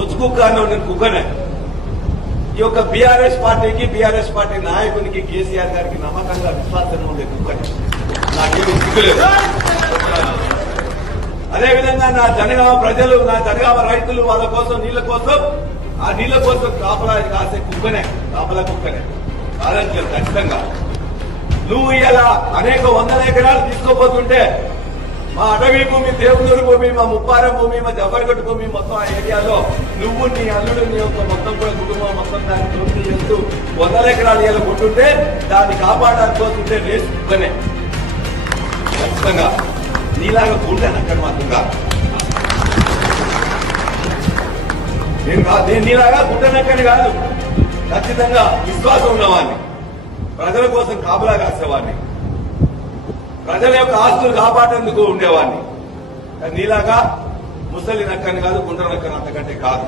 బొచ్చు కుక్క అన్న నేను కుక్కనే. ఈ యొక్క బీఆర్ఎస్ పార్టీకి బీఆర్ఎస్ పార్టీ నాయకునికి కేసీఆర్ గారికి నమ్మకంగా విశ్వాసంగా ఉండే కుక్కని. నాకేమీ సిగ్గులేదు. అదేవిధంగా నా జనగామ ప్రజలు, నా జనగామ రైతులు వాళ్ళ కోసం నీళ్ల కోసం, ఆ నీళ్ల కోసం కాపలా కాసే కుక్కనే, కాపలా కుక్కనే కాదని ఖచ్చితంగా. నువ్వు ఇలా అనేక వందల ఎకరాలు తీసుకోపోతుంటే మా అటవీ భూమి, దేవునూరు భూమి, మా ముప్పారం భూమి, మా జబ్బర్గట్టు భూమి మొత్తం ఆ ఏరియాలో నువ్వు, నీ అల్లుడు, నీ యొక్క మొత్తం కూడా కుటుంబం మొత్తం దాన్ని దోపిడీ చేస్తూ వందల ఎకరాలు ఇలా కొట్టుంటే దాన్ని కాపాడాలనుకోతుంటే రేసు కుక్కనే ఖచ్చితంగా. నీలాగా కూడాను అక్కడ మాత్రంగా నేను నీలాగా గుడ్డనక్కని కాదు. ఖచ్చితంగా విశ్వాసం ఉన్నవాడిని, ప్రజల కోసం కాపలా కాసేవాడిని, ప్రజల యొక్క ఆస్తులు కాపాడేందుకు ఉండేవాడిని. నీలాగా ముసలి నక్కని కాదు, గుండ్ర నక్కని అంతకంటే కాదు.